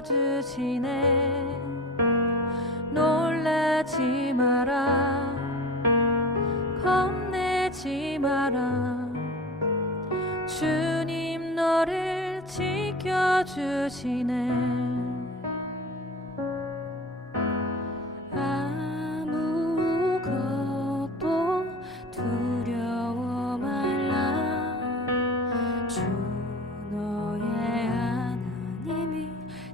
주시네. 놀라지 마라. 겁내지 마라. 주님 너를 지켜주시네.